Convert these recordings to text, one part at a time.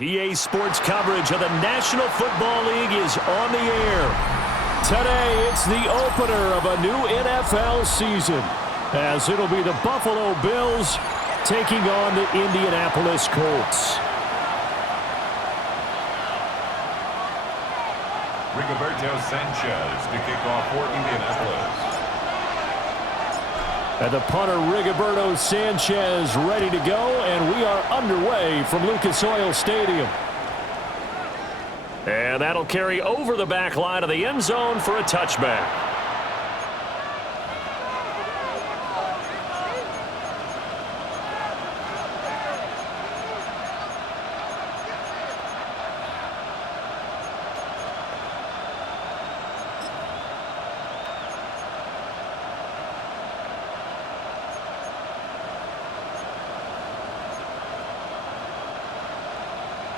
PA Sports coverage of the National Football League is on the air. Today, it's the opener of a new NFL season, as it'll be the Buffalo Bills taking on the Indianapolis Colts. Rigoberto Sanchez to kick off for Indianapolis. And the punter, Rigoberto Sanchez, ready to go, and we are underway from Lucas Oil Stadium. And that'll carry over the back line of the end zone for a touchback.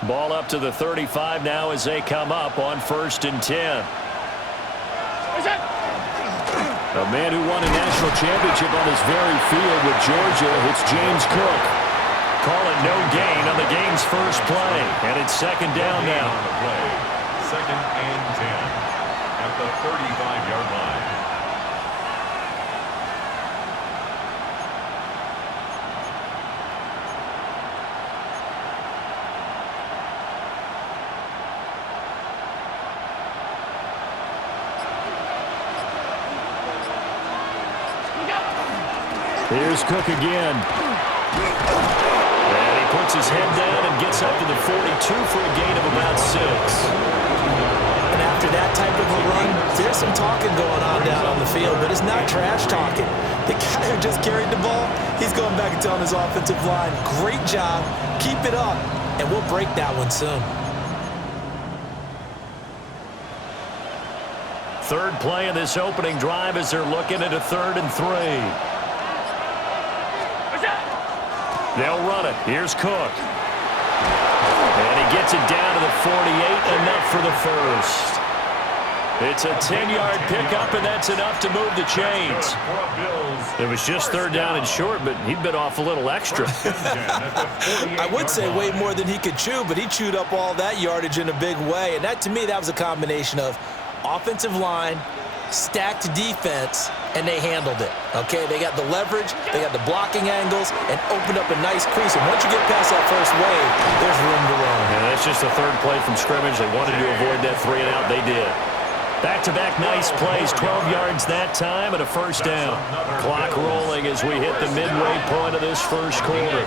Ball up to the 35 now as they come up on 1st and 10. A man who won a national championship on this very field with Georgia, it's James Cook. Call it no gain on the game's first play, and it's 2nd down now. On the play, 2nd and 10 at the 35-yard line. Here's Cook again. And he puts his head down and gets up to the 42 for a gain of about 6. And after that type of a run, there's some talking going on down on the field, but it's not trash talking. The guy who just carried the ball, he's going back and telling his offensive line, great job, keep it up, and we'll break that one soon. Third play of this opening drive as they're looking at a 3rd and 3. They'll run it. Here's Cook. And he gets it down to the 48, enough for the first. It's a 10-yard pickup, and that's enough to move the chains. It was just 3rd down and short, but he'd been off a little extra. I would say way more than he could chew, but he chewed up all that yardage in a big way. And that, to me, that was a combination of offensive line, stacked defense, and they handled it. Okay, they got the leverage, they got the blocking angles, and opened up a nice crease. And once you get past that first wave, there's room to run. Yeah, that's just the 3rd play from scrimmage. They wanted to avoid that 3-and-out. They did. Back-to-back nice plays, 12 yards that time, and a 1st down. Clock rolling as we hit the midway point of this first quarter.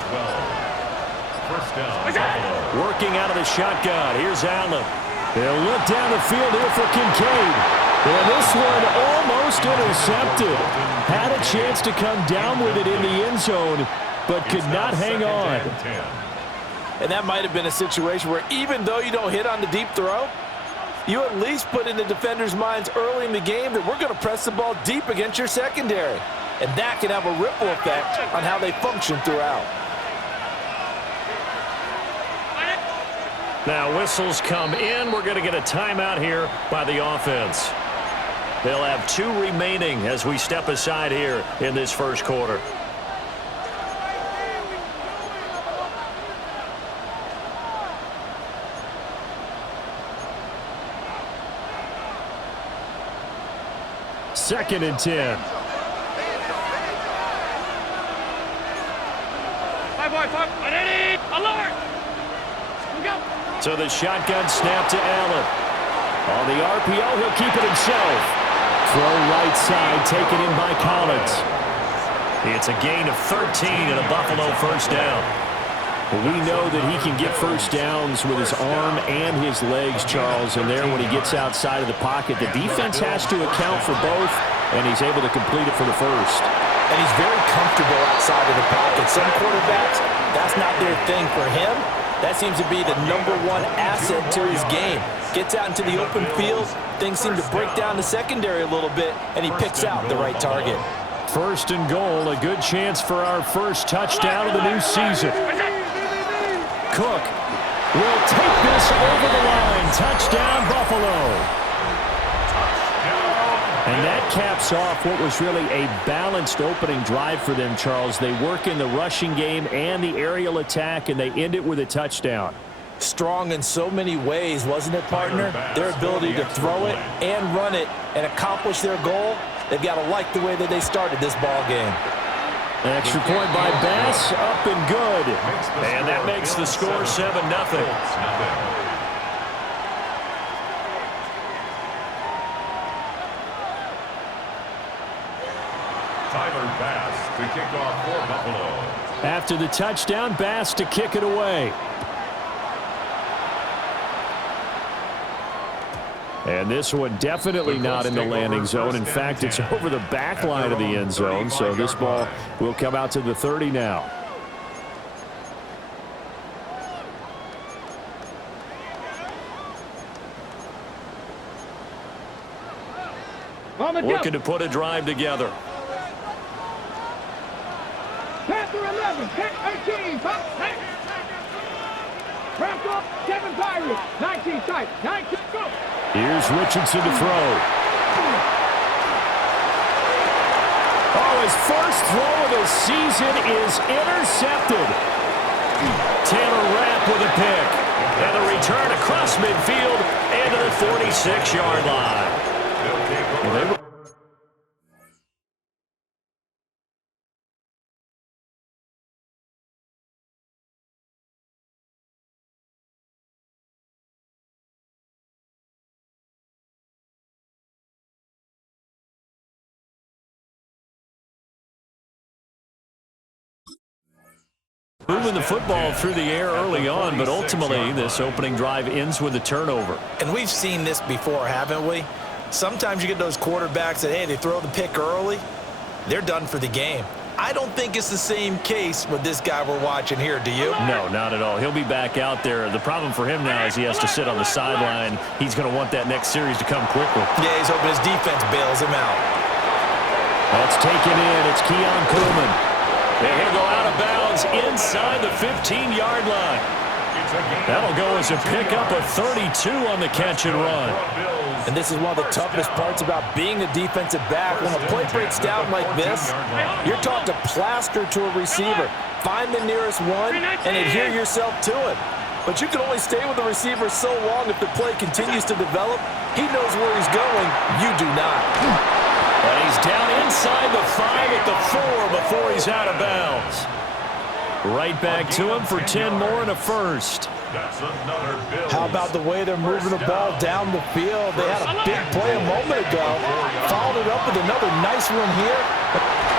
Working out of the shotgun. Here's Allen. They'll look down the field here for Kincaid. And this one almost intercepted. Had a chance to come down with it in the end zone, but could not hang on. And that might have been a situation where even though you don't hit on the deep throw, you at least put in the defenders' minds early in the game that we're going to press the ball deep against your secondary. And that can have a ripple effect on how they function throughout. Now whistles come in. We're going to get a timeout here by the offense. They'll have 2 remaining as we step aside here in this first quarter. Second and 10. 5-5, alert! So the shotgun snap to Allen. On the RPO, he'll keep it himself. Throw right side, taken in by Collins. It's a gain of 13 and a Buffalo first down. We know that he can get first downs with his arm and his legs, Charles, and there when he gets outside of the pocket, the defense has to account for both, and he's able to complete it for the first. And he's very comfortable outside of the pocket. Some quarterbacks, that's not their thing. For him, that seems to be the #1 asset to his game. Gets out into the open field, things seem to break down the secondary a little bit, and he picks out the right target. First and goal, a good chance for our first touchdown of the new season. Cook will take this over the line. Touchdown, Buffalo. And that caps off what was really a balanced opening drive for them, Charles. They work in the rushing game and the aerial attack, and they end it with a touchdown. Strong in so many ways, wasn't it, partner? Their ability to throw it and run it and accomplish their goal, they've got to like the way that they started this ball game. Extra point by Bass, up and good. And that makes the score 7-0. Bass to kick off for Buffalo. After the touchdown, Bass to kick it away. And this one definitely not in the landing zone. In fact, it's over the back line of the end zone, so this ball will come out to the 30 now. Looking to put a drive together. Panther 11, 18, wrapped up, 7 Pirates, 19 tight, 19, go. Here's Richardson to throw. Oh, his first throw of the season is intercepted. Taylor Rapp with a pick. And a return across midfield and to the 46-yard line. Well, they were moving the football through the air early on, but ultimately this opening drive ends with a turnover. And we've seen this before, haven't we? Sometimes you get those quarterbacks that, hey, they throw the pick early, they're done for the game. I don't think it's the same case with this guy we're watching here, do you? No, not at all. He'll be back out there. The problem for him now is he has to sit on the sideline. He's going to want that next series to come quickly. Yeah, he's hoping his defense bails him out. That's taken in. It's Keon Coleman. And he'll go out of bounds inside the 15-yard line. That'll go as a pickup of 32 on the catch and run. And this is one of the toughest parts about being a defensive back. When a play breaks down like this, you're taught to plaster to a receiver. Find the nearest one and adhere yourself to it. But you can only stay with the receiver so long if the play continues to develop. He knows where he's going. You do not. And he's down inside the 5 at the 4 before he's out of bounds. Right back to him for 10 more and a first. How about the way they're moving the ball down the field? They had a big play a moment ago. Followed it up with another nice one here.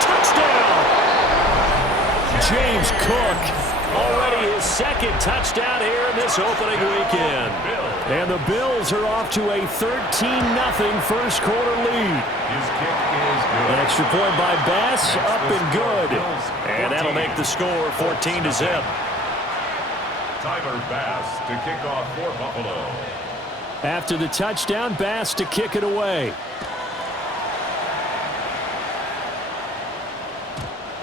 Touchdown! James Cook. Already his second touchdown here in this opening weekend. And the Bills are off to a 13-0 first quarter lead. An extra point by Bass, up and good. And that'll make the score 14-0. Tyler Bass to kick off for Buffalo. After the touchdown, Bass to kick it away.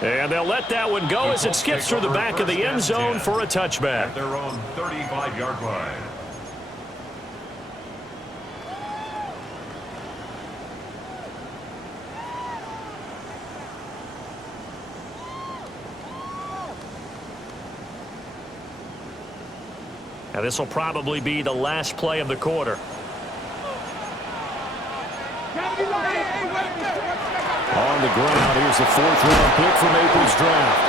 And they'll let that one go as it skips through the back of the end zone for a touchback. At their own 35-yard line. Now this will probably be the last play of the quarter. On the ground, here's the 4th-round pick from April's draft.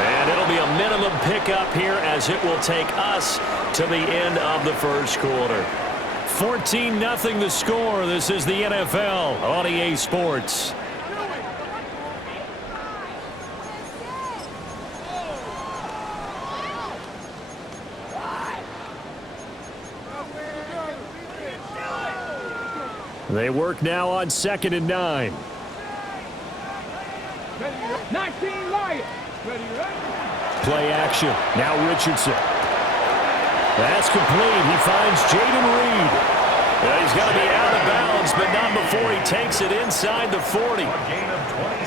And it'll be a minimum pickup here as it will take us to the end of the first quarter. 14-0 the score. This is the NFL on EA Sports. They work now on 2nd and 9. 19 Lions. Play action. Now Richardson. That's complete. He finds Jaden Reed. He's going to be out of bounds, but not before he takes it inside the 40.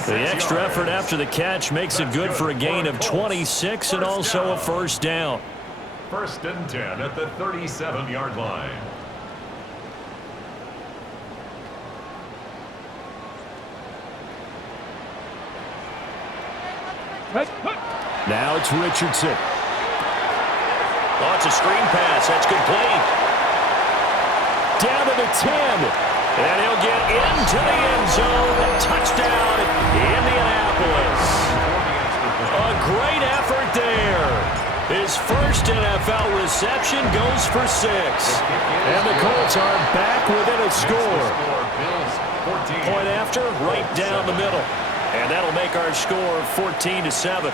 The extra effort after the catch makes it good for a gain of 26 and also a first down. 1st and 10 at the 37-yard line. Now it's Richardson. Oh, it's a screen pass. That's complete. Down to the 10. And he'll get into the end zone. Touchdown, Indianapolis. A great effort there. His first NFL reception goes for 6. And the Colts are back within a score. Point after, right down the middle. And that'll make our score 14-7.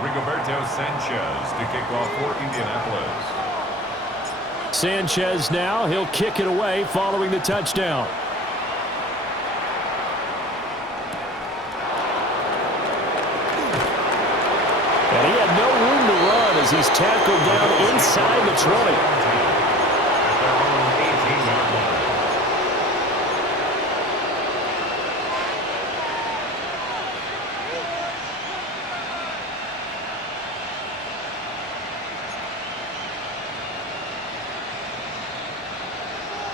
Rigoberto Sanchez to kick off for Indianapolis. Sanchez now, he'll kick it away following the touchdown. And he had no room to run as he's tackled down inside the 20.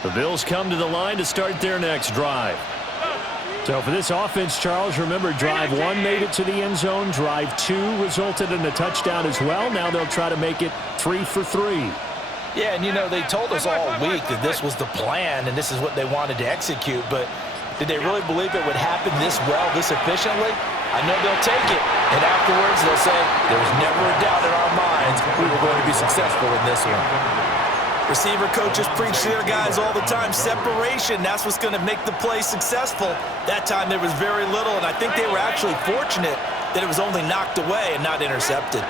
The Bills come to the line to start their next drive. So for this offense, Charles, remember drive 1 made it to the end zone. Drive 2 resulted in a touchdown as well. Now they'll try to make it 3 for 3. Yeah, and you know, they told us all week that this was the plan and this is what they wanted to execute, but did they really believe it would happen this well, this efficiently? I know they'll take it, and afterwards they'll say, there was never a doubt in our minds we were going to be successful in this one. Receiver coaches preach to their guys all the time. Separation, that's what's going to make the play successful. That time there was very little, and I think they were actually fortunate that it was only knocked away and not intercepted.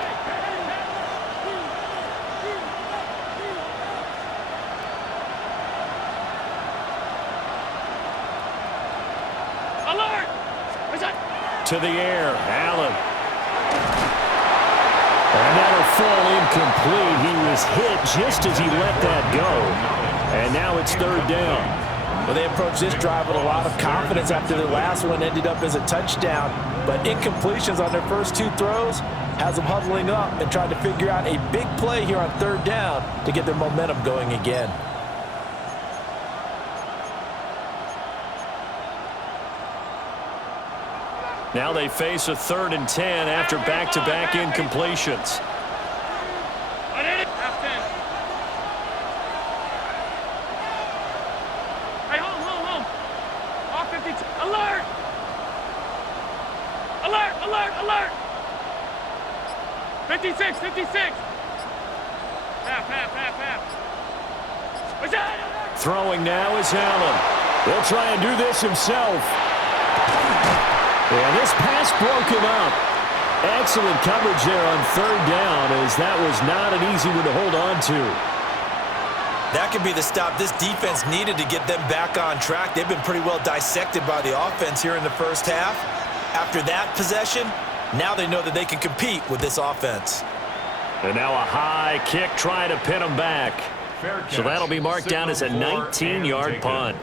Alert! To the air, Allen. And that'll fall incomplete. He was hit just as he let that go. And now it's 3rd down. Well, they approached this drive with a lot of confidence after their last one ended up as a touchdown. But incompletions on their first 2 throws has them huddling up and trying to figure out a big play here on 3rd down to get their momentum going again. Now they face a 3rd and 10 after back-to-back incompletions. Hey, home. Off 52. Alert! Alert! 56. Half. What's that? Throwing now is Allen. He'll try and do this himself. And this pass broken up. Excellent coverage there on 3rd down, as that was not an easy one to hold on to. That could be the stop this defense needed to get them back on track. They've been pretty well dissected by the offense here in the first half. After that possession, now they know that they can compete with this offense. And now a high kick trying to pin them back. So that'll be marked down as a 19-yard punt.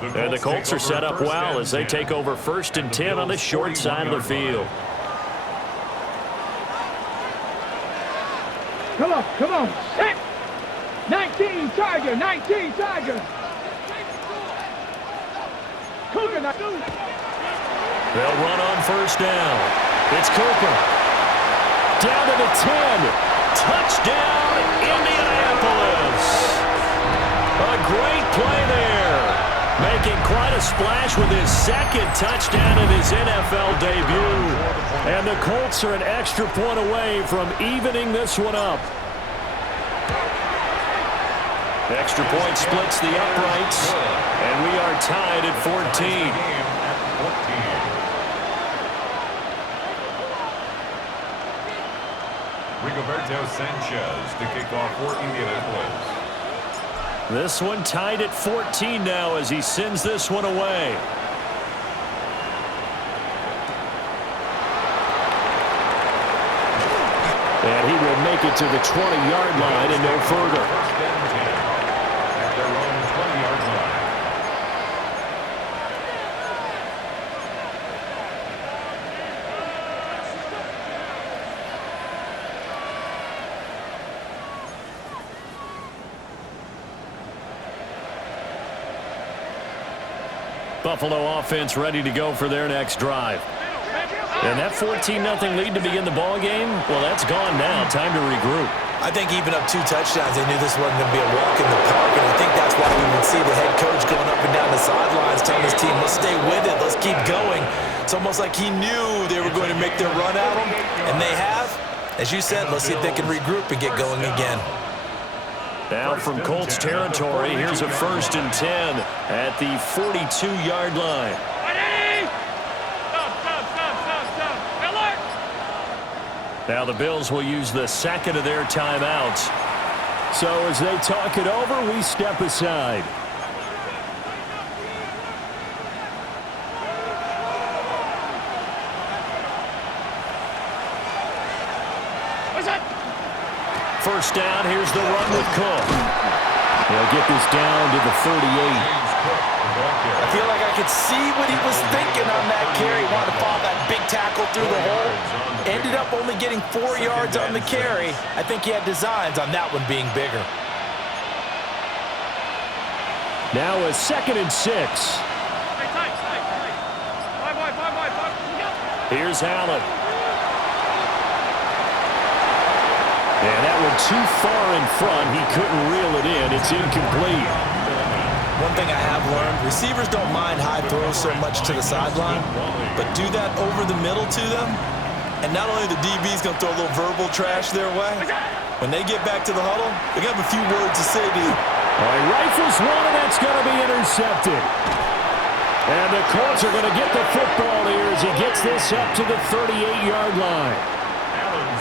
And the Colts are set up well as they take over 1st and 10 on the short side of the field. Come on. Set. 19 Tiger. Cougar. They'll run on 1st down. It's Cooper. Down to the 10. Touchdown, Indianapolis. A great play there. Making quite a splash with his second touchdown in his NFL debut. And the Colts are an extra point away from evening this one up. Extra point splits the uprights, and we are tied at 14. Rigoberto Sanchez to kick off for Indianapolis. This one tied at 14 now as he sends this one away. And he will make it to the 20-yard line and no further. First and 10 at their own 20-yard line. Buffalo offense ready to go for their next drive. And that 14-0 lead to begin the ball game, well, that's gone now. Time to regroup. I think even up 2 touchdowns, they knew this wasn't going to be a walk in the park, and I think that's why we would see the head coach going up and down the sidelines telling his team, let's stay with it, let's keep going. It's almost like he knew they were going to make their run at him, and they have. As you said, let's see if they can regroup and get going again. Now from Colts territory, here's a 1st and 10 at the 42-yard line. Now the Bills will use the second of their timeouts. So as they talk it over, we step aside. First down, here's the run with Cook. He'll get this down to the 38. I feel like I could see what he was thinking on that carry. Wanted to follow that big tackle through the hole. Ended up only getting 4 yards on the carry. I think he had designs on that one being bigger. Now a 2nd and 6. Here's Allen. And that one too far in front. He couldn't reel it in. It's incomplete. One thing I have learned, receivers don't mind high throws so much to the sideline, but do that over the middle to them, and not only the DB's going to throw a little verbal trash their way, when they get back to the huddle, they're going to have a few words to say to you. All right, rifles one, and that's going to be intercepted. And the Colts are going to get the football here as he gets this up to the 38-yard line.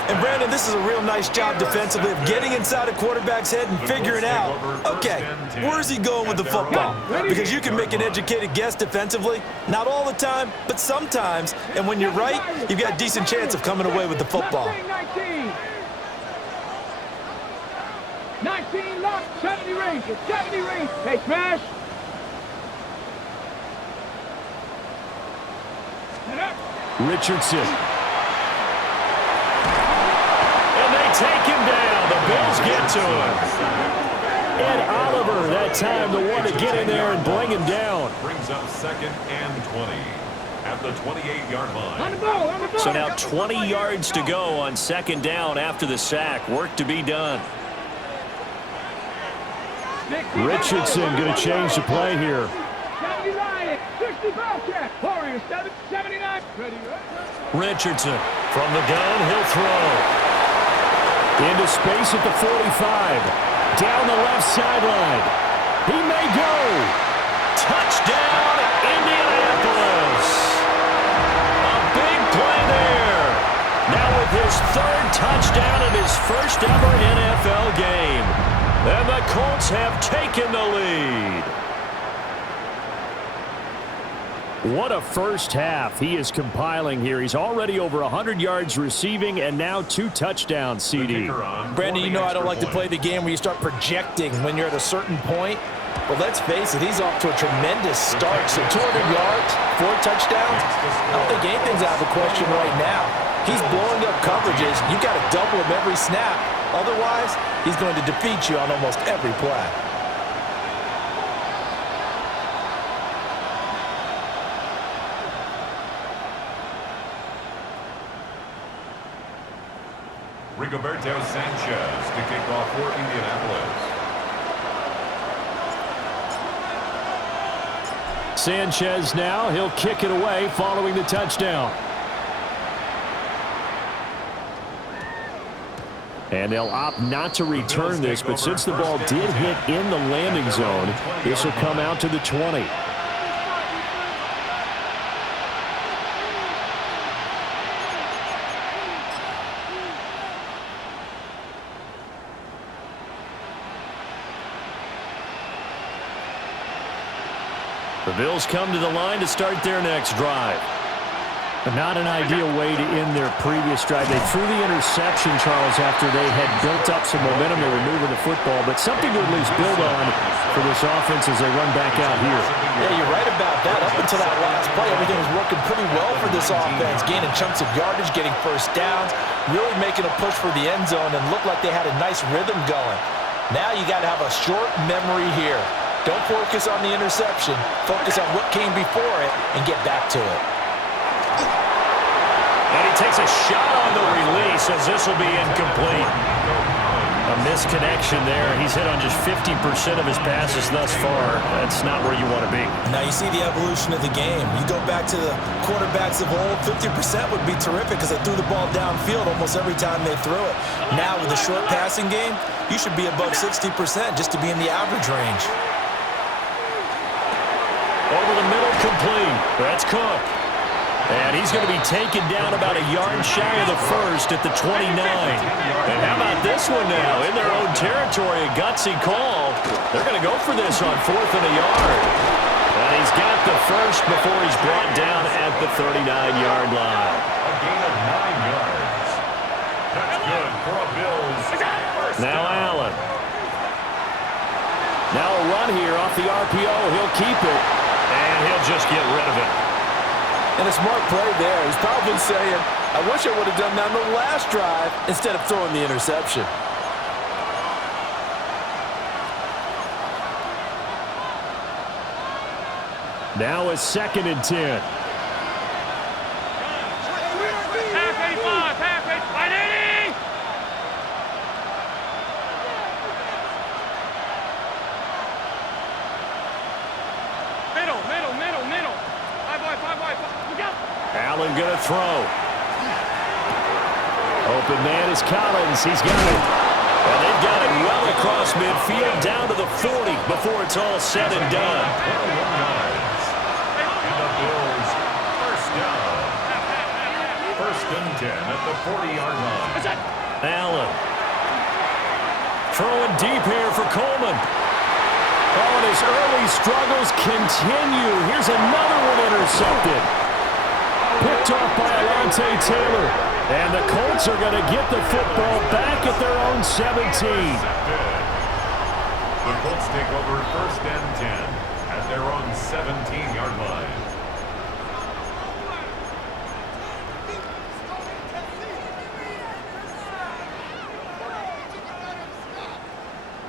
And, Brandon, this is a real nice job defensively of getting inside a quarterback's head and figuring out, okay, where's he going with the football? Because you can make an educated guess defensively, not all the time, but sometimes. And when you're right, you've got a decent chance of coming away with the football. 19 lock, 70 range, 70 range. Hey, smash. Richardson. Take him down. The Bills get to him. And Oliver, that time, the one to get in there and bring him down. Brings up 2nd and 20 at the 28-yard line. On the ball. So now 20 yards to go on 2nd down after the sack. Work to be done. Richardson going to change the play here. 79, 65 check. Warriors 79. Richardson from the gun, he'll throw. Into space at the 45. Down the left sideline. He may go. Touchdown, Indianapolis. A big play there. Now with his 3rd touchdown in his first ever NFL game. And the Colts have taken the lead. What a first half he is compiling here. He's already over 100 yards receiving and now 2 touchdowns, CD. Brandon, you know I don't like to play the game where you start projecting when you're at a certain point. But let's face it, he's off to a tremendous start. So 200 yards, 4 touchdowns. I don't think anything's out of the question right now. He's blowing up coverages. You've got to double him every snap. Otherwise, he's going to defeat you on almost every play. Rigoberto Sanchez to kick off for Indianapolis. Sanchez now. He'll kick it away following the touchdown. And they'll opt not to return this, but since the ball did hit in the landing zone, this will come out to the 20. The Bills come to the line to start their next drive. But not an ideal way to end their previous drive. They threw the interception, Charles, after they had built up some momentum. They were moving the football, but something to at least build on for this offense as they run back out here. Yeah, you're right about that. Up until that last play, everything was working pretty well for this offense, gaining chunks of yardage, getting first downs, really making a push for the end zone, and looked like they had a nice rhythm going. Now you got to have a short memory here. Don't focus on the interception. Focus on what came before it and get back to it. And he takes a shot on the release as this will be incomplete. A misconnection there. He's hit on just 50% of his passes thus far. That's not where you want to be. Now you see the evolution of the game. You go back to the quarterbacks of old, 50% would be terrific because they threw the ball downfield almost every time they threw it. Now with the short passing game, you should be above 60% just to be in the average range. Over the middle, complete. That's Cook. And he's going to be taken down about a yard shy of the first at the 29. And how about this one now? In their own territory, a gutsy call. They're going to go for this on 4th and a yard. And he's got the first before he's brought down at the 39-yard line. A gain of 9 yards. That's good for a Bills first Now down. Allen. Now a run here off the RPO. He'll keep it. And he'll just get rid of it. And a smart play there. He's probably saying, I wish I would have done that on the last drive instead of throwing the interception. Now a 2nd and 10. Half 85, half 85, 80! Middle. 5 wide. Look out! Allen going to throw. Open man is Collins. He's got it. And they've got it well across midfield down to the 40 before it's all said and done. 21 yards. And the Bills first down. First and 10 at the 40-yard line. Allen. Throwing deep here for Coleman. Oh, and his early struggles continue. Here's another one intercepted. Picked off by Alontae Taylor. And the Colts are going to get the football back at their own 17. The Colts take over first and 10 at their own 17-yard line.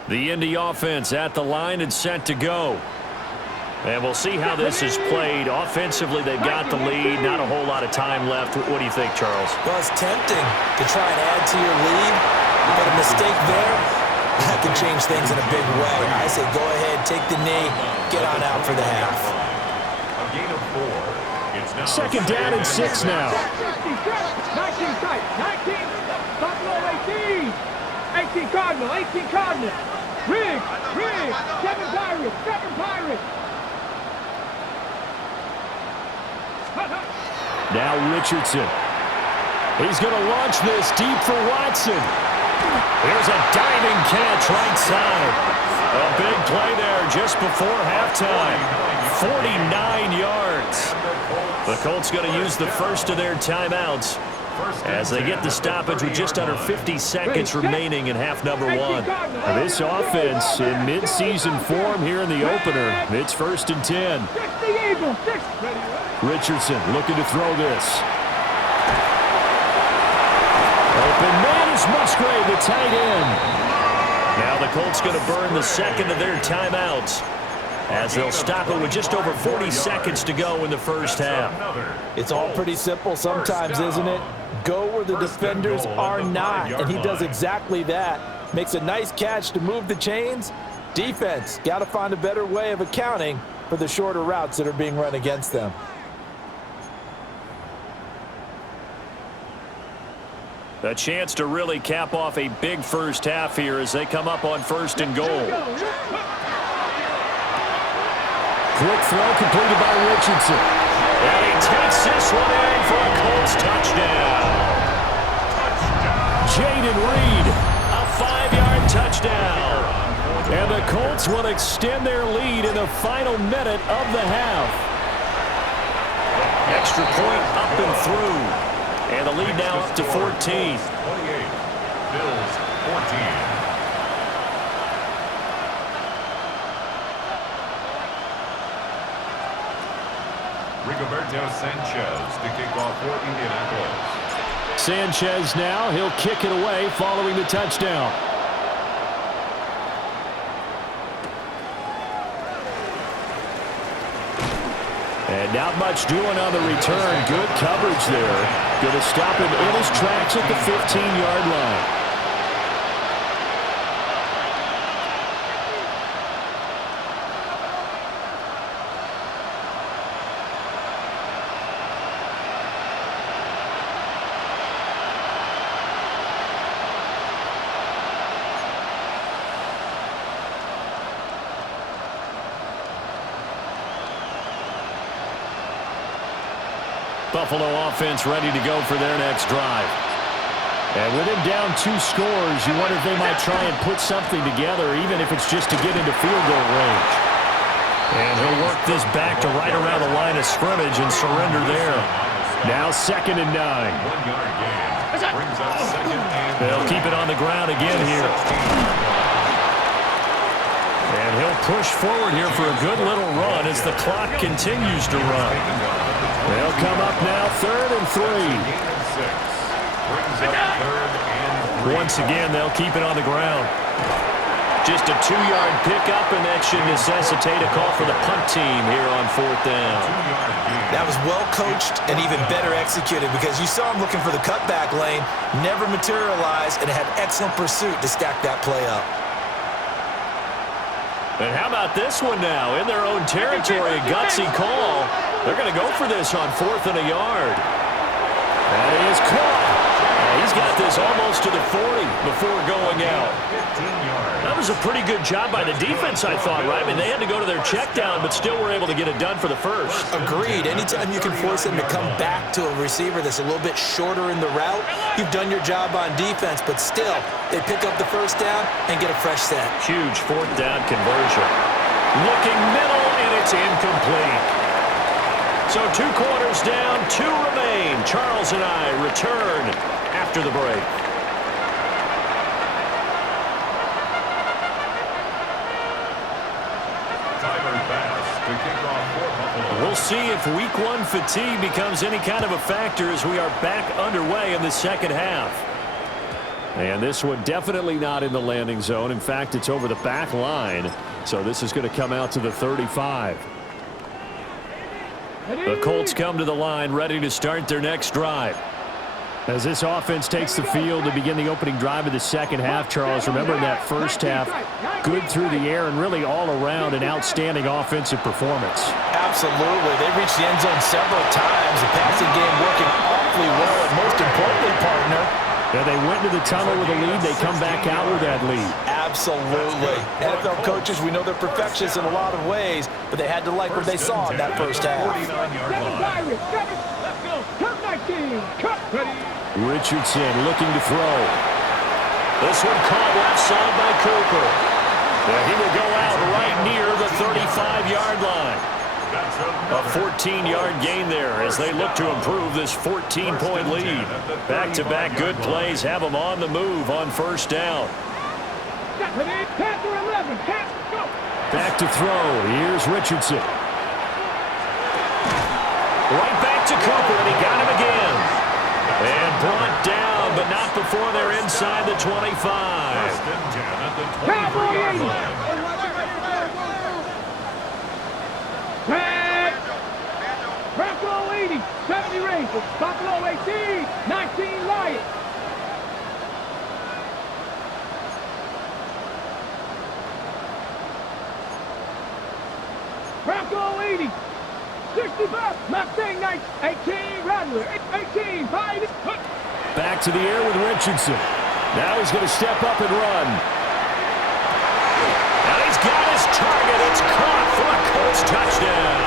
The Indy offense at the line and set to go. And we'll see how this is played. Offensively, they've got the lead. Not a whole lot of time left. What do you think, Charles? Well, it's tempting to try and add to your lead, but a mistake there, that can change things in a big way. I say go ahead, take the knee, get on out for the half. A gain of 4. It's now 2nd down and 6 now. 19 tight, 19, Buffalo 18, 18 Cardinal, Riggs, 7 Pirates. Now Richardson. He's going to launch this deep for Watson. Here's a diving catch right side. A big play there just before halftime. 49 yards. The Colts going to use the first of their timeouts as they get the stoppage with just under 50 seconds remaining in half number 1. This offense in mid-season form here in the opener. It's 1st and 10. Richardson looking to throw this. Open man is Musgrave, the tight end. Now the Colts going to burn the 2nd of their timeouts as they'll stop it with just over 40 seconds to go in the first half. It's all pretty simple sometimes, isn't it? Go where the defenders are not, and he does exactly that. Makes a nice catch to move the chains. Defense, got to find a better way of accounting for the shorter routes that are being run against them. A chance to really cap off a big first half here as they come up on 1st and goal. Quick throw completed by Richardson. And he takes this one in for a Colts touchdown. Jaden Reed, a 5-yard touchdown. And the Colts will extend their lead in the final minute of the half. Extra point up and through. And the lead now up to 14. 28. Bills 14. Rigoberto Sanchez to kick off for Indianapolis. Sanchez now, he'll kick it away following the touchdown. And not much doing on the return. Good coverage there. Going to stop him in his tracks at the 15-yard line. Buffalo offense ready to go for their next drive. And with him down 2 scores, you wonder if they might try and put something together, even if it's just to get into field goal range. And he'll work this back to right around the line of scrimmage and surrender there. Now 2nd and 9. 1-yard gain. Brings up 2nd and 9. They'll keep it on the ground again here. And he'll push forward here for a good little run as the clock continues to run. They'll come up now 3rd and 3. Once again, they'll keep it on the ground. Just a 2-yard pickup, and that should necessitate a call for the punt team here on 4th down. That was well coached and even better executed because you saw him looking for the cutback lane, never materialized, and had excellent pursuit to stack that play up. And how about this one now? In their own territory, a gutsy call. They're going to go for this on 4th and a yard. That is caught. He's got this almost to the 40 before going out. That was a pretty good job by the defense, I thought, right? I mean, they had to go to their check down, but still were able to get it done for the first. Agreed. Anytime you can force them to come back to a receiver that's a little bit shorter in the route, you've done your job on defense, but still, they pick up the first down and get a fresh set. Huge 4th down conversion. Looking middle, and it's incomplete. So 2 quarters down, 2 remain. Charles and I return after the break. We'll see if Week 1 fatigue becomes any kind of a factor as we are back underway in the second half. And this one definitely not in the landing zone. In fact, it's over the back line. So this is going to come out to the 35. The Colts come to the line ready to start their next drive. As this offense takes the field to begin the opening drive of the second half, Charles, remember in that first half, good through the air and really all around an outstanding offensive performance. Absolutely. They reached the end zone several times. The passing game working awfully well, and most importantly, partner, yeah, they went to the tunnel with a lead. They come back out with that lead. Absolutely. NFL coaches, we know they're perfectionists in a lot of ways, but they had to like what they saw in that first half. Richardson looking to throw. This one caught left side by Cooper. He will go out right near the 35-yard line. A 14-yard gain there as they look to improve this 14-point lead. Back-to-back good plays have them on the move on 1st down. Back to throw. Here's Richardson. Right back to Cooper, and he got him again. And brought down, but not before they're inside the 25. Bronco 80, 70 Rangers, Buffalo 18, 19 Lions. Bronco Mustang Knights, 18, Rattler, 18, Biden. Back to the air with Richardson. Now he's going to step up and run. And he's got his target. It's caught for a Colts touchdown.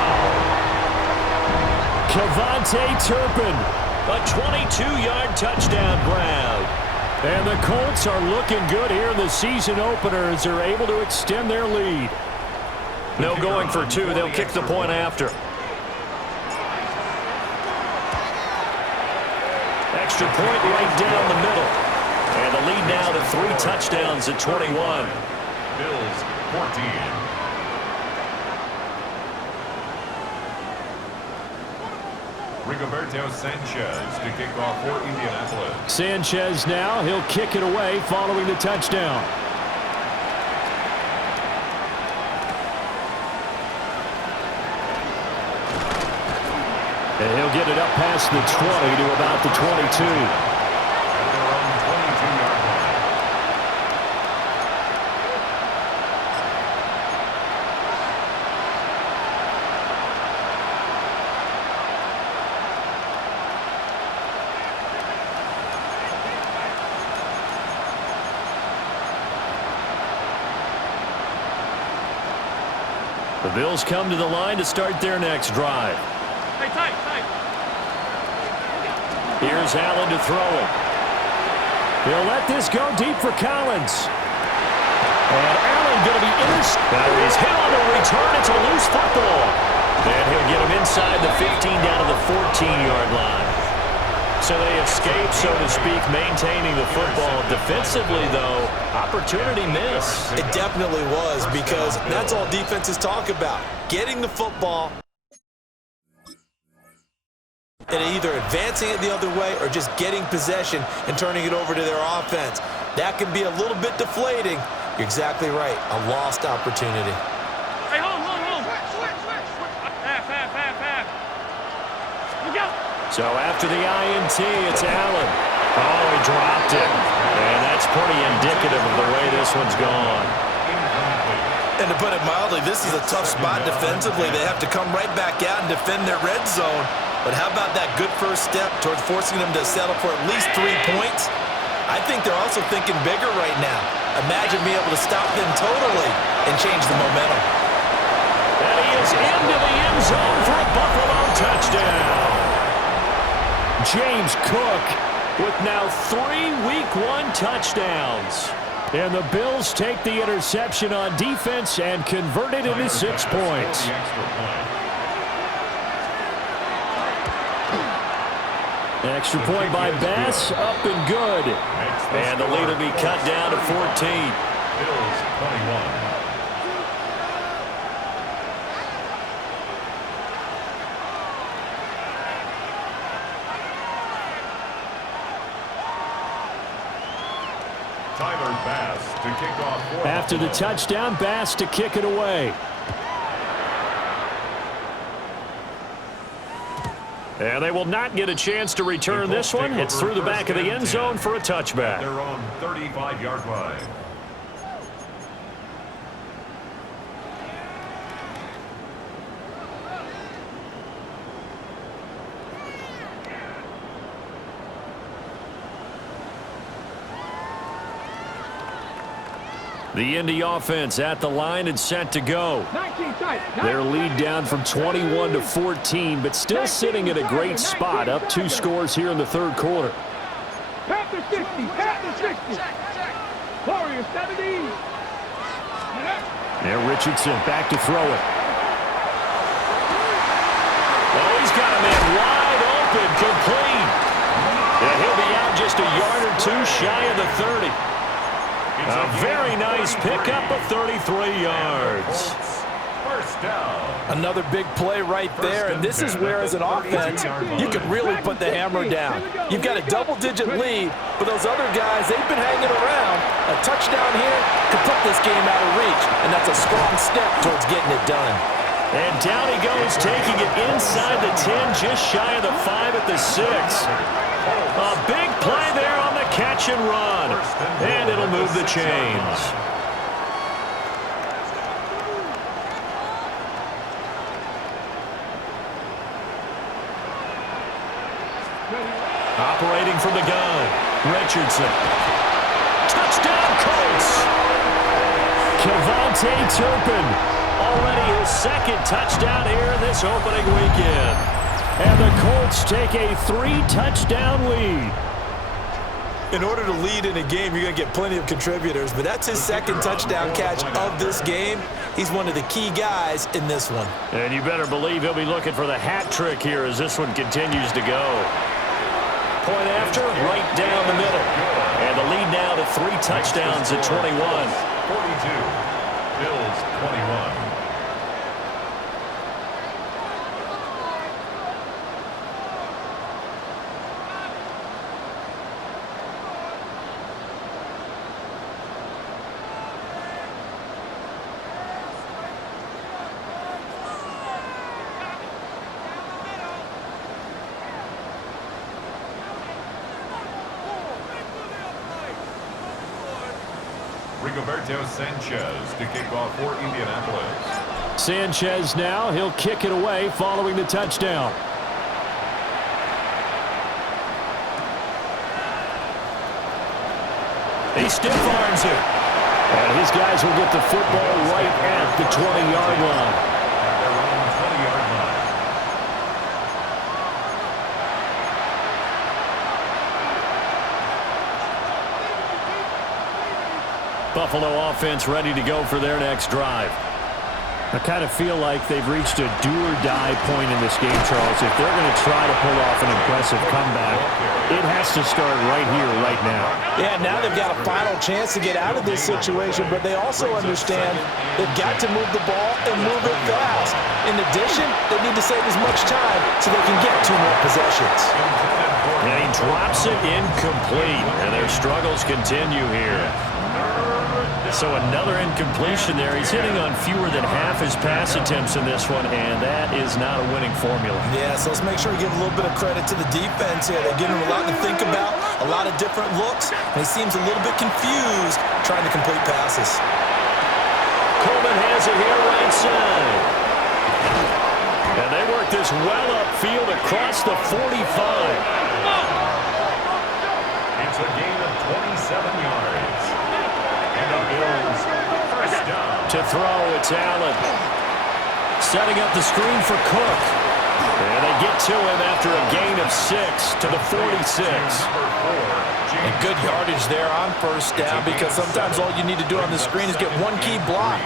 Kevontae Turpin, a 22-yard touchdown grab. And the Colts are looking good here in the season opener as they're able to extend their lead. No going for two. They'll kick the point after. Extra point right down the middle. And the lead now to 3 touchdowns at 21. Bills 14. Rigoberto Sanchez to kick off for Indianapolis. Sanchez now, he'll kick it away following the touchdown. And he'll get it up past the 20 to about the 22. At their own 22-yard line. The Bills come to the line to start their next drive. Tight. Here's Allen to throw it. He'll let this go deep for Collins. And Allen going to be intercepted. Now he's hit on the return. It's a loose football. And he'll get him inside the 15 down to the 14-yard line. So they escape, so to speak, maintaining the football. Defensively, though, opportunity miss. It definitely was, because that's all defenses talk about. Getting the football and either advancing it the other way or just getting possession and turning it over to their offense. That can be a little bit deflating. You're exactly right. A lost opportunity. Hey, hold. Half. Look out. So after the INT, it's Allen. Oh, he dropped it. And that's pretty indicative of the way this one's gone. And to put it mildly, this is a tough spot defensively. They have to come right back out and defend their red zone. But how about that good first step towards forcing them to settle for at least 3 points? I think they're also thinking bigger right now. Imagine being able to stop them totally and change the momentum. And he is into the end zone for a Buffalo touchdown. James Cook with now 3 Week 1 touchdowns. And the Bills take the interception on defense and convert it into 6 points. Extra point by Bass, up and good. And the lead will be cut down to 14. Bills 21. Bass to kick off. After the touchdown, Bass to kick it away. And they will not get a chance to return this one. It's through the back of the end zone for a touchback. Their own 35-yard line. The Indy offense at the line and set to go. 19 tight. Their lead down from 21 to 14, but still sitting at a great spot, up 2 scores here in the third quarter. Panther 60. Warriors 70. There, Richardson back to throw it. Oh, he's got a man wide open, complete. And he'll be out just a yard or 2 shy of the 30. A very nice pickup of 33 yards. First down. Another big play right there, and this is where, as an offense, you can really put the hammer down. You've got a double-digit lead, but those other guys, they've been hanging around. A touchdown here could put this game out of reach, and that's a strong step towards getting it done. And down he goes, taking it inside the 10, just shy of the 5 at the 6. A big play there on the catch and run. And it'll move the chains. operating from the gun. Richardson. Touchdown, Colts! Kevontae Turpin, already his second touchdown here in this opening weekend. And the Colts take a 3-touchdown lead. In order to lead in a game, you're going to get plenty of contributors, but that's his second touchdown catch of this game. He's one of the key guys in this one. And you better believe he'll be looking for the hat trick here as this one continues to go. Point after, right down the middle. And the lead now to 3 touchdowns at 21. 42. Bills 21. Rigoberto Sanchez to kick off for Indianapolis. Sanchez now, he'll kick it away following the touchdown. He stiff arms it. And his guys will get the football right at the 20-yard line. At their own 20-yard line. Buffalo offense ready to go for their next drive. I kind of feel like they've reached a do-or-die point in this game, Charles. If they're going to try to pull off an impressive comeback, it has to start right here, right now. Yeah, now they've got a final chance to get out of this situation, but they also understand they've got to move the ball and move it fast. In addition, they need to save as much time so they can get 2 more possessions. And he drops it incomplete, and their struggles continue here. So another incompletion there. He's hitting on fewer than half his pass attempts in this one, and that is not a winning formula. Yeah, so let's make sure we give a little bit of credit to the defense here. They're giving him a lot to think about, a lot of different looks, and he seems a little bit confused trying to complete passes. Coleman has it here right side. And they work this well upfield across the 45. It's a gain of 27 yards. And the Bills first down. To throw, it's Allen. Setting up the screen for Cook. And they get to him after a gain of 6 to the 46. And good yardage there on first down because sometimes all you need to do on the screen is get one key block.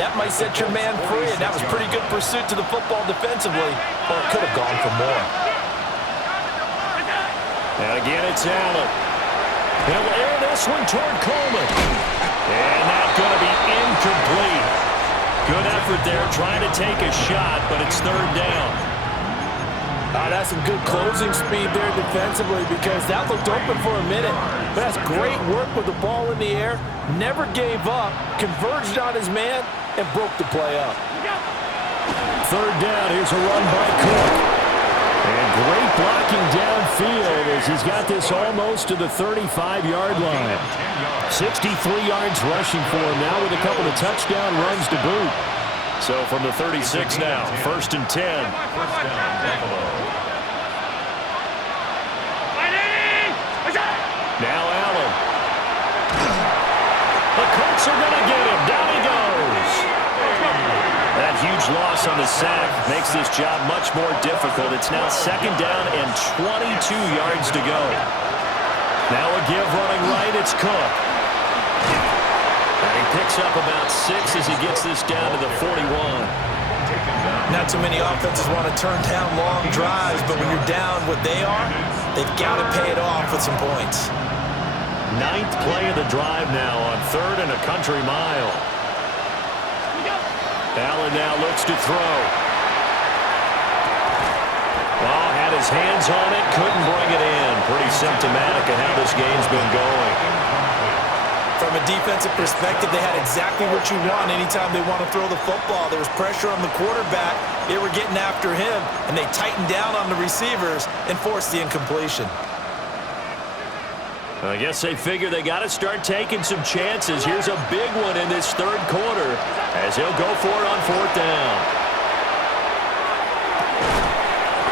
That might set your man free, and that was pretty good pursuit to the football defensively, or it could have gone for more. And again, it's Allen. He'll air this one toward Coleman. And that's going to be incomplete. Good effort there trying to take a shot, but it's 3rd down. That's some good closing speed there defensively because that looked open for a minute. But that's great work with the ball in the air. Never gave up, converged on his man, and broke the play up. 3rd down. Here's a run by Cook. And great blocking downfield as he's got this almost to the 35-yard line. 63 yards rushing for him now with a couple of touchdown runs to boot. So from the 36 now, 1st and 10. First down, Buffalo. Now Allen. The Colts are going to get him. Down he goes. That huge loss on the sack makes this job much more difficult. It's now 2nd down and 22 yards to go. Now a give running right. It's Cook. And he picks up about 6 as he gets this down to the 41. Not too many offenses want to turn down long drives, but when you're down what they are, they've got to pay it off with some points. 9th play of the drive now on 3rd and a country mile. Allen now looks to throw. Well, had his hands on it, couldn't bring it in. Pretty symptomatic of how this game's been going. From a defensive perspective, they had exactly what you want anytime they want to throw the football. There was pressure on the quarterback. They were getting after him, and they tightened down on the receivers and forced the incompletion. I guess they figure they got to start taking some chances. Here's a big one in this 3rd quarter as he'll go for it on 4th down.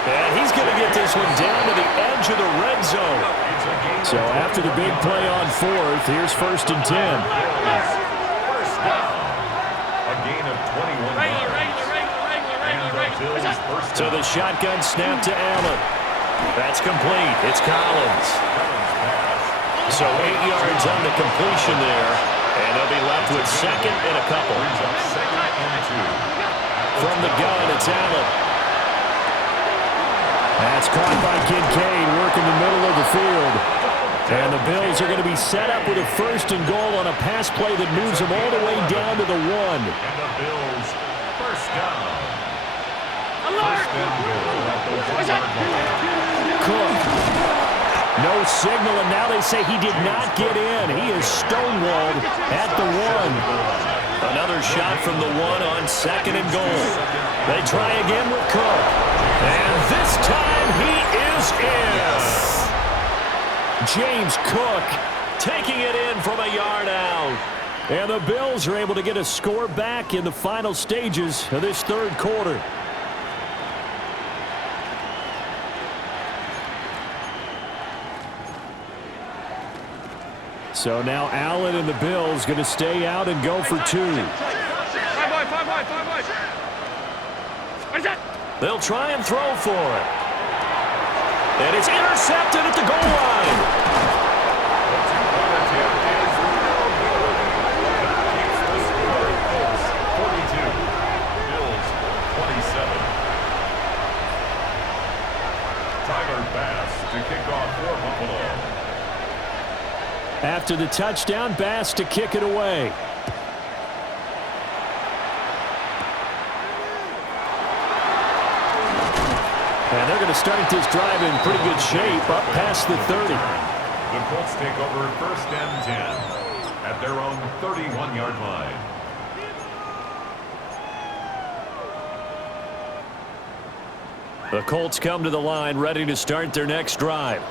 And he he's going to get this one down to the edge of the red zone. So after the big play on fourth, here's 1st and 10. First down. A gain of 21 yards. And the Bills first So the shotgun snap to Allen. That's complete. It's Collins. So 8 yards on the completion there. And they'll be left with 2nd and a couple. From the gun, it's Allen. That's caught by Kincaid, working the middle of the field. And the Bills are going to be set up with a 1st and goal on a pass play that moves them all the way down to the 1. And the Bills first down. First and goal at the 1-yard line. Cook. No signal, and now they say he did not get in. He is stonewalled at the 1. Another shot from the 1 on 2nd and goal. They try again with Cook. And this time he is in. James Cook taking it in from a yard out. And the Bills are able to get a score back in the final stages of this 3rd quarter. So now Allen and the Bills going to stay out and go for 2. They'll try and throw for it. And it's intercepted at the goal line. To kick off for Buffalo. After the touchdown, Bass to kick it away. And they're going to start this drive in pretty good shape up past the 30. The Colts take over 1st and 10 at their own 31-yard line. The Colts come to the line ready to start their next drive.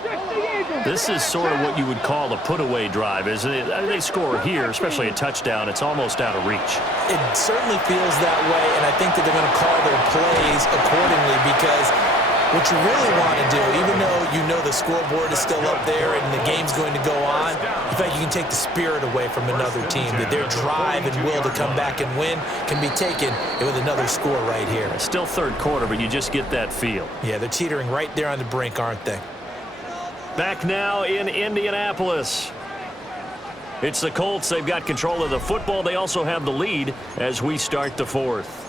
This is sort of what you would call a put-away drive, isn't it? I mean, they score here, especially a touchdown. It's almost out of reach. It certainly feels that way, and I think that they're going to call their plays accordingly because what you really want to do, even though you know the scoreboard is still up there and the game's going to go on, in fact, you can take the spirit away from another team, that their drive and will to come back and win can be taken with another score right here. It's still 3rd quarter, but you just get that feel. Yeah, they're teetering right there on the brink, aren't they? Back now in Indianapolis. It's the Colts. They've got control of the football. They also have the lead as we start the 4th.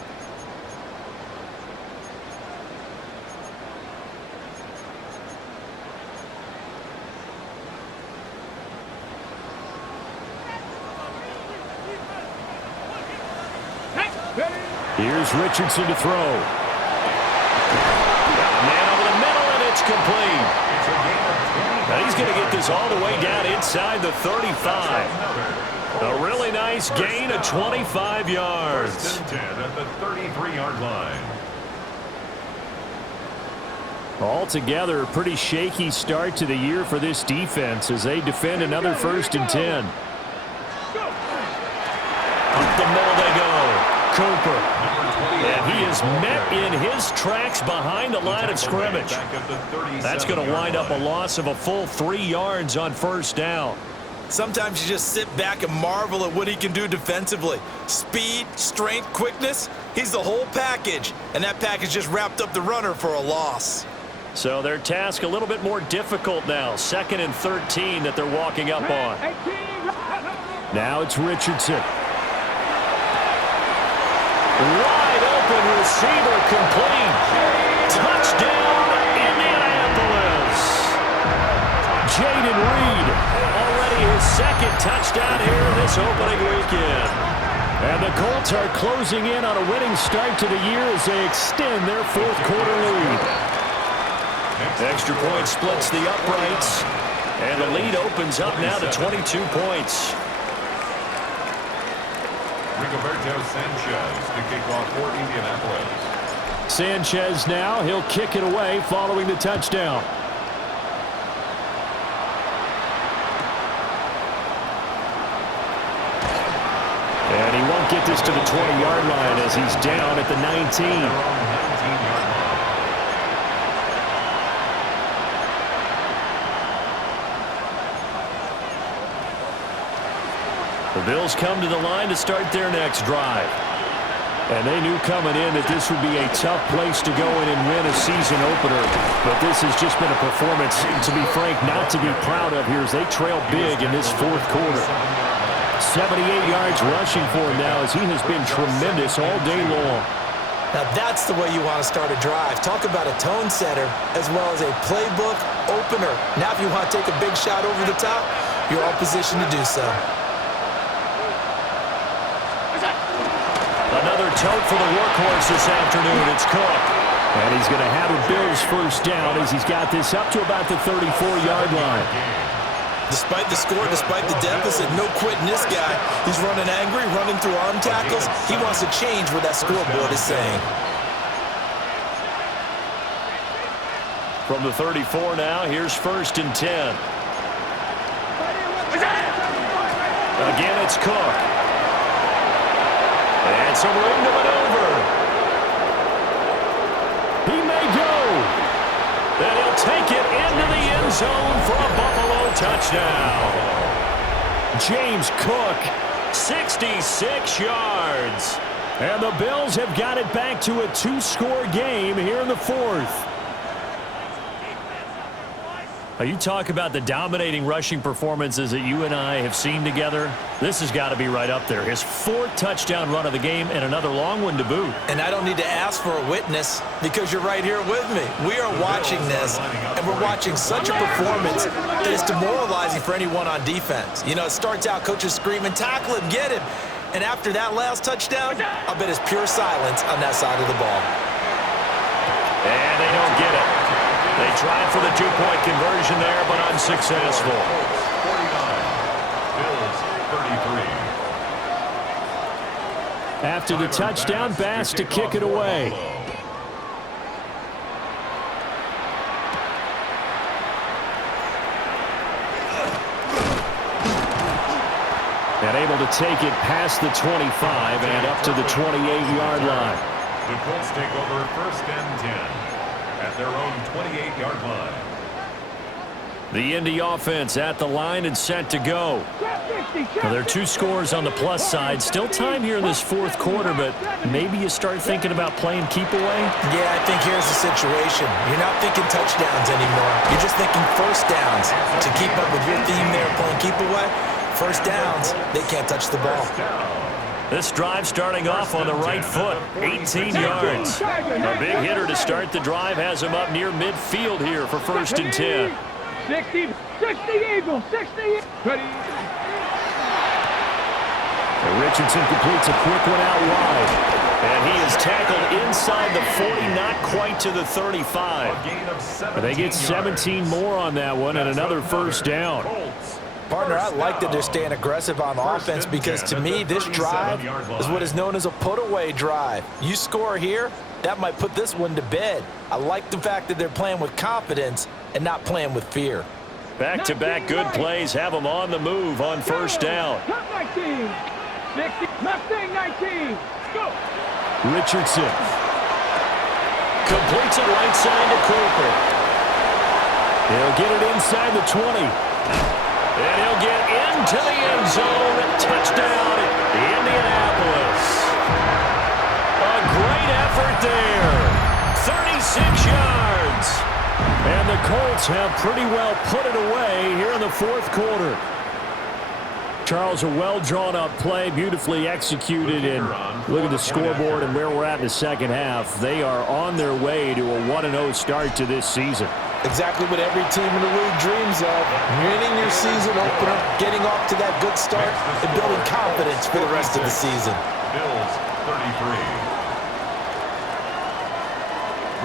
Here's Richardson to throw. Man over the middle, and it's complete. And he's going to get this all the way down inside the 35. A really nice gain of 25 yards. 1st and 10 at the 33-yard line. Altogether, a pretty shaky start to the year for this defense as they defend another 1st and 10. Up the middle they go. Cooper. And he is met in his tracks behind the line of scrimmage. That's going to wind up a loss of a full 3 yards on 1st down. Sometimes you just sit back and marvel at what he can do defensively. Speed, strength, quickness, he's the whole package. And that package just wrapped up the runner for a loss. So their task a little bit more difficult now. 2nd and 13 that they're walking up on. Now it's Richardson. Wide open receiver complete. Touchdown, Indianapolis. Jaden Reed, already his 2nd touchdown here this opening weekend. And the Colts are closing in on a winning start to the year as they extend their 4th quarter lead. Extra point splits the uprights, and the lead opens up now to 22 points. Rigoberto Sanchez to kick off for Indianapolis. Sanchez now, he'll kick it away following the touchdown. And he won't get this to the 20-yard line as he's down at the 19. The Bills come to the line to start their next drive. And they knew coming in that this would be a tough place to go in and win a season opener. But this has just been a performance, to be frank, not to be proud of here as they trail big in this fourth quarter. 78 yards rushing for him now as he has been tremendous all day long. Now that's the way you want to start a drive. Talk about a tone setter as well as a playbook opener. Now if you want to take a big shot over the top, you're all positioned to do so. Another tote for the workhorse this afternoon. It's Cook. And he's going to have a Bills first down as he's got this up to about the 34-yard line. Despite the score, despite the deficit, no quitting this guy. He's running angry, running through arm tackles. He wants to change what that scoreboard is saying. From the 34 now, here's 1st and 10. Again, it's Cook. And some room to maneuver. He may go. And he'll take it into the end zone for a Buffalo touchdown. James Cook, 66 yards. And the Bills have got it back to a 2-score game here in the fourth. You talk about the dominating rushing performances that you and I have seen together. This has got to be right up there. His 4th touchdown run of the game and another long one to boot. And I don't need to ask for a witness because you're right here with me. We are watching this, and we're watching such a performance that is demoralizing for anyone on defense. You know, it starts out, coaches screaming, tackle him, get him. And after that last touchdown, I'll bet it's pure silence on that side of the ball. And they don't get it. They tried for the 2-point conversion there, but unsuccessful. 49. Bills 33. After the touchdown, Bass to kick it away. And able to take it past the 25 and up to the 28-yard line. The Colts take over 1st and 10. At their own 28-yard line. The Indy offense at the line and set to go. Well, there are 2 scores on the plus side. Still time here in this fourth quarter, but maybe you start thinking about playing keep away? Yeah, I think here's the situation. You're not thinking touchdowns anymore. You're just thinking first downs. To keep up with your theme there, playing keep away, first downs, they can't touch the ball. This drive starting off on the right foot, 18 yards. A big hitter to start the drive has him up near midfield here for 1st and 10. 60 Eagles, 60. Ready. And Richardson completes a quick one out wide. And he is tackled inside the 40, not quite to the 35. And they get 17 more on that one and another first down. Partner, I like that they're staying aggressive on offense because to me, this drive is what is known as a put-away drive. You score here, that might put this one to bed. I like the fact that they're playing with confidence and not playing with fear. Back-to-back good plays have them on the move on first down. 19, 60, Mustang 19, go. Richardson. Completes it right side to Cooper. He'll get it inside the 20. And he'll get into the end zone. Touchdown, Indianapolis. A great effort there. 36 yards. And the Colts have pretty well put it away here in the fourth quarter. Charles, a well-drawn-up play, beautifully executed, and look at the scoreboard and where we're at in the second half. They are on their way to a 1-0 start to this season. Exactly what every team in the league dreams of. Winning your season opener, getting off to that good start, and building confidence for the rest of the season. Bills 33.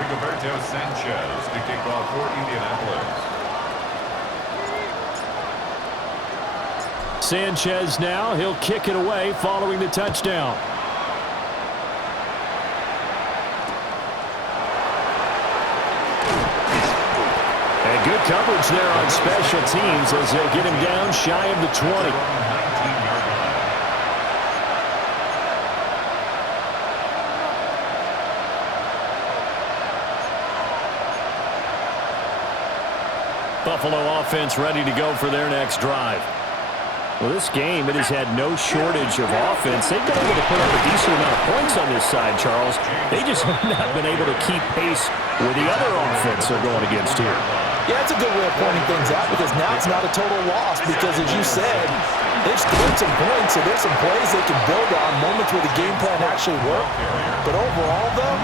Rigoberto Sanchez to kick off for Indianapolis. Sanchez now, he'll kick it away following the touchdown. And good coverage there on special teams as they'll get him down shy of the 20. Buffalo offense ready to go for their next drive. Well, this game, it has had no shortage of offense. They've been able to put up a decent amount of points on this side, Charles. They just have not been able to keep pace with the other offense they're going against here. Yeah, that's a good way of pointing things out because now it's not a total loss because, as you said, they've scored some points, so there's some plays they can build on, moments where the game plan actually worked. But overall, though,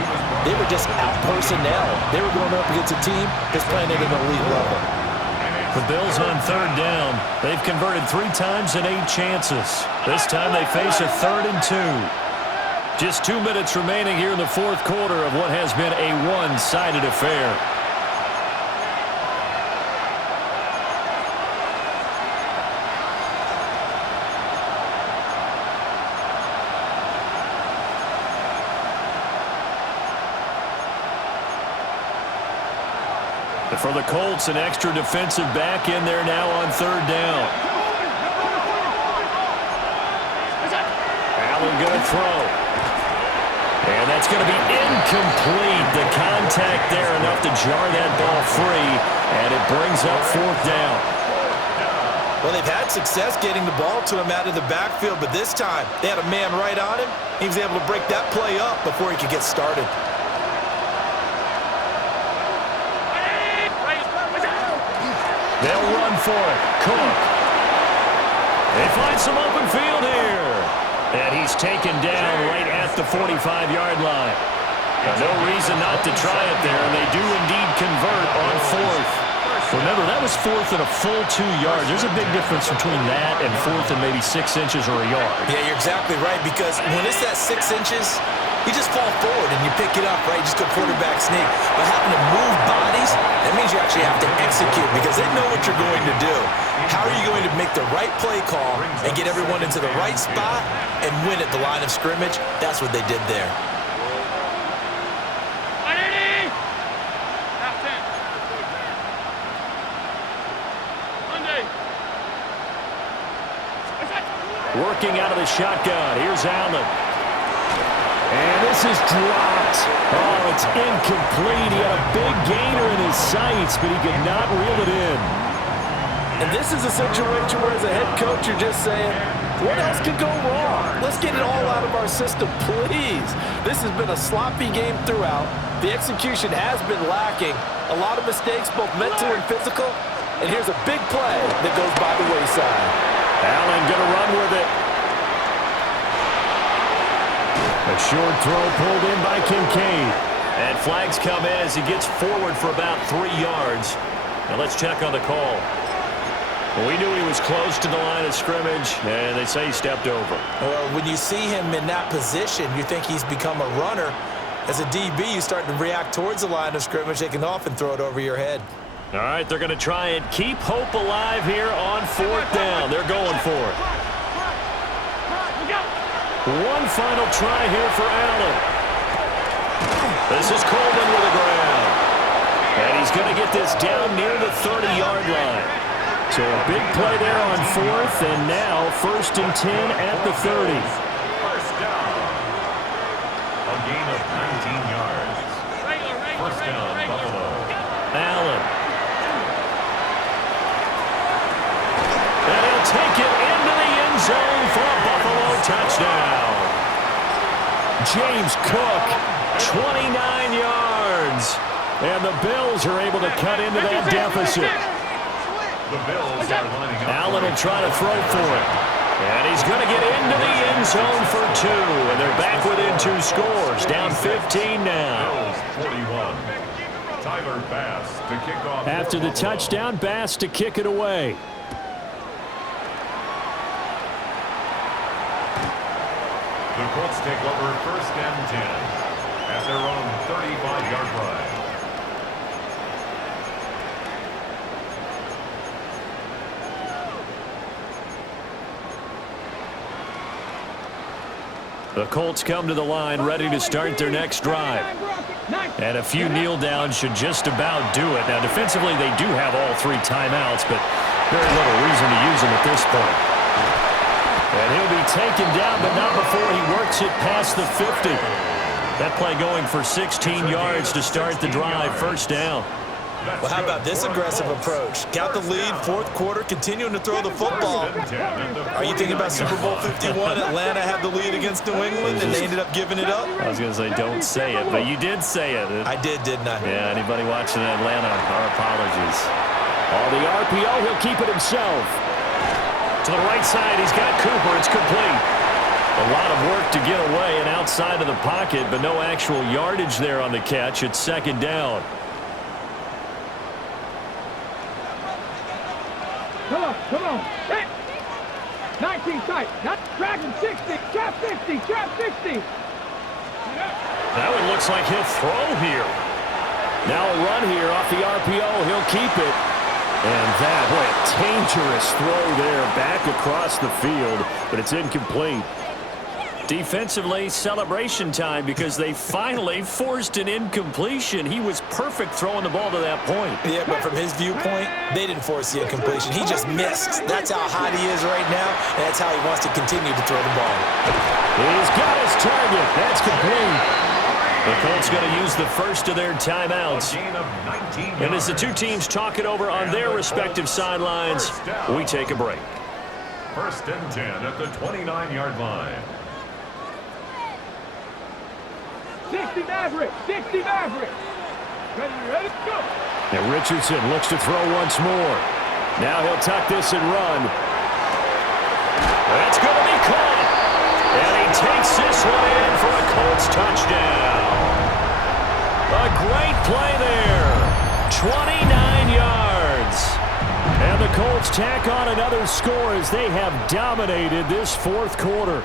they were just out-personnel. They were going up against a team that's playing at an elite level. The Bills on third down. They've converted 3 times in 8 chances. This time they face a 3rd and 2. Just 2 minutes remaining here in the fourth quarter of what has been a one-sided affair. For the Colts, an extra defensive back in there now on third down. Allen going to throw. And that's going to be incomplete. The contact there enough to jar that ball free, and it brings up 4th down. Well, they've had success getting the ball to him out of the backfield, but this time they had a man right on him. He was able to break that play up before he could get started. They'll run for it. Cook. They find some open field here. And he's taken down right at the 45-yard line. No reason not to try it there, and they do indeed convert on 4th. Remember, that was 4th and a full 2 yards. There's a big difference between that and 4th and maybe 6 inches or a yard. Yeah, you're exactly right, because when it's that 6 inches, you just fall forward and you pick it up, right? You just go quarterback sneak. But having to move bodies, that means you actually have to execute because they know what you're going to do. How are you going to make the right play call and get everyone into the right spot and win at the line of scrimmage? That's what they did there. Working out of the shotgun. Here's Allen. And this is dropped. Oh, it's incomplete. He had a big gainer in his sights, but he could not reel it in. And this is a situation where, as a head coach, you're just saying, what else could go wrong? Let's get it all out of our system, please. This has been a sloppy game throughout. The execution has been lacking. A lot of mistakes, both mental and physical. And here's a big play that goes by the wayside. Allen going to run with it. A short throw pulled in by Kincaid. And flags come in as he gets forward for about 3 yards. Now let's check on the call. Well, we knew he was close to the line of scrimmage, and they say he stepped over. When you see him in that position, you think he's become a runner. As a DB, you start to react towards the line of scrimmage. They can often throw it over your head. All right, they're going to try and keep hope alive here on 4th down. They're going for it. One final try here for Allen. This is Coleman with the ground. And he's going to get this down near the 30-yard line. So a big play there on 4th, and now 1st and 10 at the 30. First down. A gain of 19 yards. First down, Buffalo. Allen. And he'll take it into the end zone for a Buffalo touchdown. James Cook, 29 yards. And the Bills are able to cut into that deficit. The Bills are lining up. Allen will try to throw for it. And he's going to get into the end zone for 2. And they're back within 2 scores. Down 15 now. Bills 41. Tyler Bass to kick off. After the touchdown, Bass to kick it away. The Colts take over 1st and 10 at their own 35-yard line. The Colts come to the line ready to start their next drive. And a few kneel downs should just about do it. Now, defensively, they do have all 3 timeouts, but very little reason to use them at this point. And he'll be taken down, but not before he works it past the 50. That play going for 16 yards to start the drive. First down. Well, how about this aggressive approach? Got the lead, fourth quarter, continuing to throw the football. Are you thinking about Super Bowl 51? Atlanta had the lead against New England, and they ended up giving it up? I was going to say, don't say it, but you did say it. I did, didn't I? Yeah, anybody watching Atlanta, our apologies. Oh, the RPO, he'll keep it himself. To the right side, he's got Cooper. It's complete. A lot of work to get away and outside of the pocket, but no actual yardage there on the catch. It's second down. Come on. Hey. 19 tight. Not dragging 60. Trap 50. Trap 50. That one looks like he'll throw here. Now a run here off the RPO. He'll keep it. And that, boy, a dangerous throw there back across the field, but it's incomplete. Defensively, celebration time because they finally forced an incompletion. He was perfect throwing the ball to that point. Yeah, but from his viewpoint, they didn't force the incompletion. He just missed. That's how hot he is right now, and that's how he wants to continue to throw the ball. He's got his target. That's complete. The Colts going to use the first of their timeouts. And as the two teams talk it over on their respective sidelines, we take a break. 1st and 10 at the 29-yard line. 60 Maverick. 60 Maverick. Ready, go. And Richardson looks to throw once more. Now he'll tuck this and run. That's going to be caught. And he takes this one in for a Colts touchdown. A great play there. 29 yards. And the Colts tack on another score as they have dominated this fourth quarter.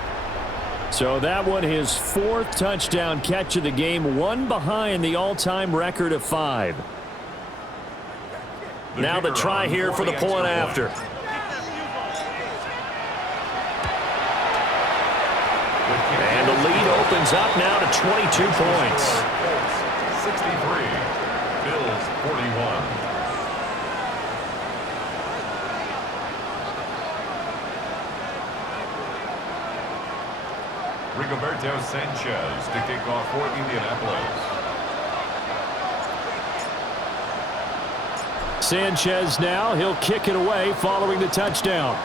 So that one, his fourth touchdown catch of the game, one behind the all-time record of 5. Now the try here for the point after. And the lead opens up now to 22 points. 63, Bills 41. Rigoberto Sanchez to kick off for Indianapolis. Sanchez now, he'll kick it away following the touchdown.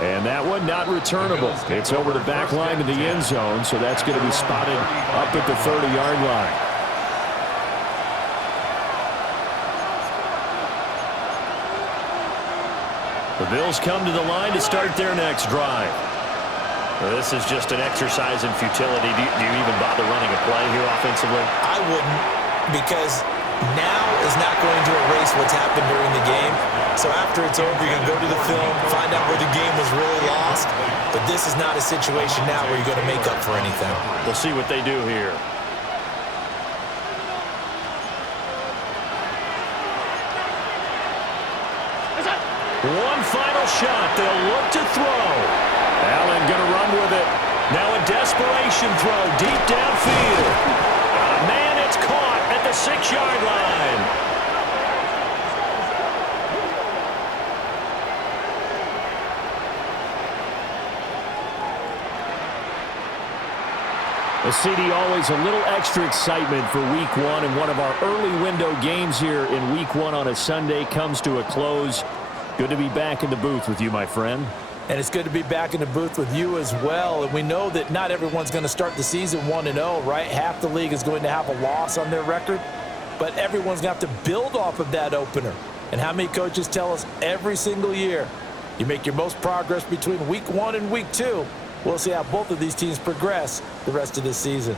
And that one not returnable. It's over the back line of the end zone, so that's going to be spotted up at the 30-yard line. The Bills come to the line to start their next drive. This is just an exercise in futility. Do you even bother running a play here offensively? I wouldn't, because now is not going to erase what's happened during the game. So after it's over, you're going to go to the film, find out where the game was really lost. But this is not a situation now where you're going to make up for anything. We'll see what they do here. One final shot. They'll look to throw. Allen going to run with it. Now a desperation throw deep downfield. Man, it's caught at the 6-yard line. A CD, always a little extra excitement for Week 1, and one of our early window games here in Week 1 on a Sunday comes to a close. Good to be back in the booth with you, my friend. And it's good to be back in the booth with you as well. And we know that not everyone's going to start the season 1-0, right? Half the league is going to have a loss on their record. But everyone's going to have to build off of that opener. And how many coaches tell us every single year, you make your most progress between Week 1 and Week 2. We'll see how both of these teams progress the rest of this season.